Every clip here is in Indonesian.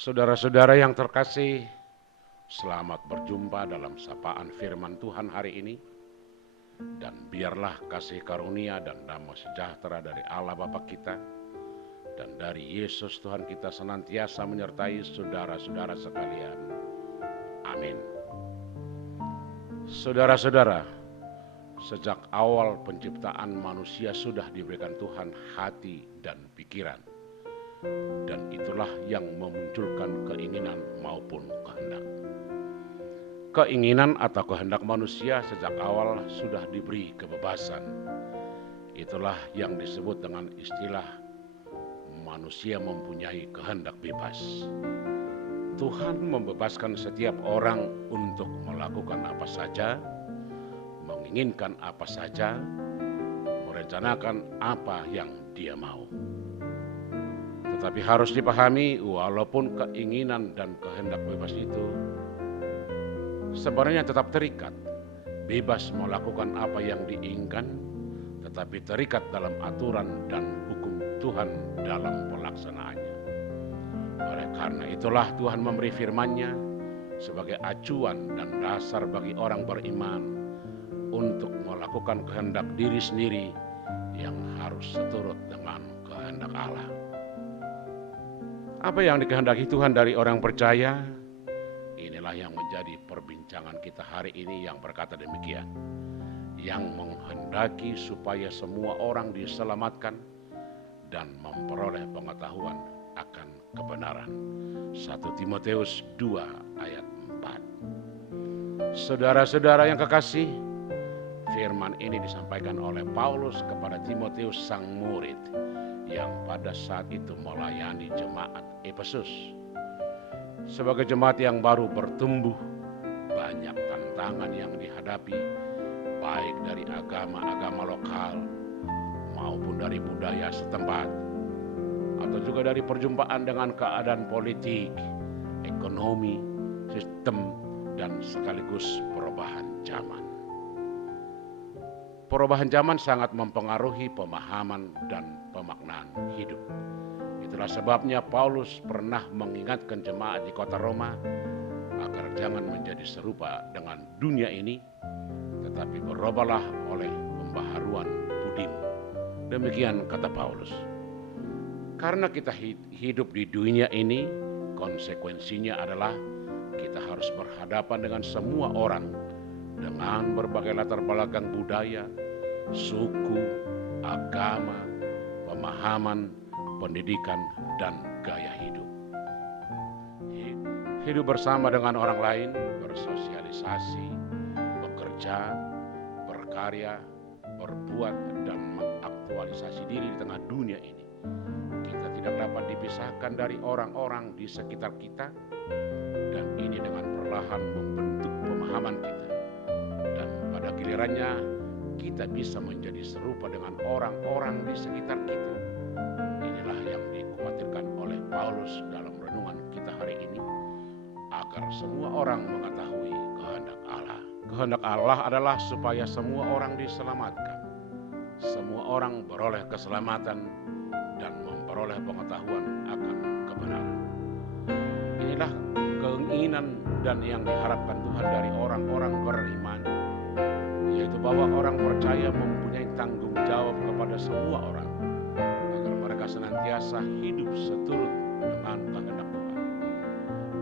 Saudara-saudara yang terkasih, selamat berjumpa dalam sapaan firman Tuhan hari ini. Dan biarlah kasih karunia dan damai sejahtera dari Allah Bapa kita dan dari Yesus Tuhan kita senantiasa menyertai saudara-saudara sekalian. Amin. Saudara-saudara, sejak awal penciptaan manusia sudah diberikan Tuhan hati dan pikiran. Dan itulah yang memunculkan keinginan maupun kehendak. Keinginan atau kehendak manusia sejak awal sudah diberi kebebasan. Itulah yang disebut dengan istilah manusia mempunyai kehendak bebas. Tuhan membebaskan setiap orang untuk melakukan apa saja, menginginkan apa saja, merencanakan apa yang dia mau. Tetapi harus dipahami, walaupun keinginan dan kehendak bebas itu sebenarnya tetap terikat, bebas melakukan apa yang diinginkan, tetapi terikat dalam aturan dan hukum Tuhan dalam pelaksanaannya. Oleh karena itulah Tuhan memberi firman-Nya sebagai acuan dan dasar bagi orang beriman untuk melakukan kehendak diri sendiri yang harus seturut dengan kehendak Allah. Apa yang dikehendaki Tuhan dari orang percaya? Inilah yang menjadi perbincangan kita hari ini yang berkata demikian. Yang menghendaki supaya semua orang diselamatkan dan memperoleh pengetahuan akan kebenaran. 1 Timotius 2 ayat 4. Saudara-saudara yang kekasih, firman ini disampaikan oleh Paulus kepada Timotius sang murid yang pada saat itu melayani jemaat Efesus. Sebagai jemaat yang baru bertumbuh, banyak tantangan yang dihadapi, baik dari agama-agama lokal maupun dari budaya setempat, atau juga dari perjumpaan dengan keadaan politik, ekonomi, sistem, dan sekaligus perubahan zaman. Perubahan zaman sangat mempengaruhi pemahaman dan pemaknaan hidup. Itulah sebabnya Paulus pernah mengingatkan jemaat di kota Roma agar jangan menjadi serupa dengan dunia ini, tetapi berubahlah oleh pembaharuan budimu. Demikian kata Paulus. Karena kita hidup di dunia ini, konsekuensinya adalah kita harus berhadapan dengan semua orang dengan berbagai latar belakang budaya, suku, agama, pemahaman, pendidikan, dan gaya hidup. Hidup bersama dengan orang lain, bersosialisasi, bekerja, berkarya, berbuat, dan mengaktualisasi diri di tengah dunia ini. Kita tidak dapat dipisahkan dari orang-orang di sekitar kita, dan ini dengan perlahan membentuk pemahaman kita. Dan pada gilirannya, kita bisa menjadi serupa dengan orang-orang di sekitar kita. Inilah yang dikhawatirkan oleh Paulus dalam renungan kita hari ini, agar semua orang mengetahui kehendak Allah. Kehendak Allah adalah supaya semua orang diselamatkan, semua orang beroleh keselamatan dan memperoleh pengetahuan akan kebenaran. Inilah keinginan dan yang diharapkan Tuhan dari orang-orang beriman, yaitu bahwa orang percaya mempunyai tanggung jawab kepada semua orang agar mereka senantiasa hidup seturut dengan kehendak Tuhan.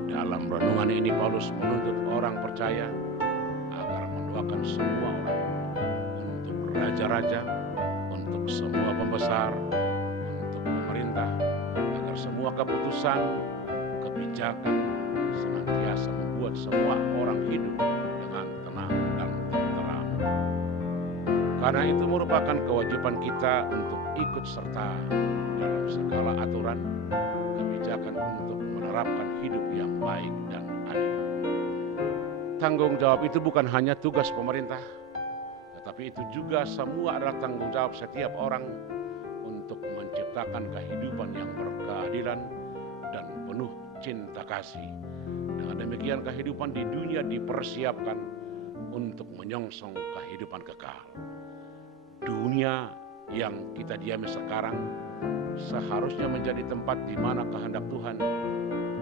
Dalam renungan ini Paulus menuntut orang percaya agar mendoakan semua orang, untuk raja-raja, untuk semua pembesar, untuk pemerintah, agar semua keputusan, kebijakan senantiasa membuat semua orang hidup dengan tenang dan tenteram. Karena itu merupakan kewajiban kita untuk ikut serta dalam segala aturan, kebijakan untuk menerapkan hidup yang baik dan adil. Tanggung jawab itu bukan hanya tugas pemerintah, tetapi itu juga semua adalah tanggung jawab setiap orang untuk menciptakan kehidupan yang berkeadilan dan penuh cinta kasih. Dengan demikian kehidupan di dunia dipersiapkan untuk menyongsong kehidupan kekal. Dunia yang kita diami sekarang seharusnya menjadi tempat di mana kehendak Tuhan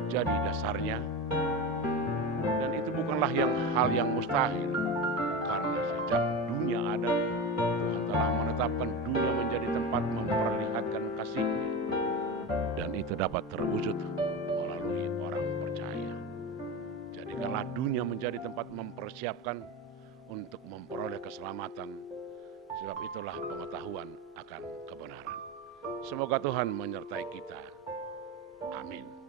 jadi dasarnya. Dan itu bukanlah hal yang mustahil, karena sejak dunia ada, Tuhan telah menetapkan dunia menjadi tempat memperlihatkan kasih-Nya, dan itu dapat terwujud melalui orang percaya. Jadikanlah dunia menjadi tempat mempersiapkan untuk memperoleh keselamatan, sebab itulah pengetahuan akan kebenaran. Semoga Tuhan menyertai kita. Amin.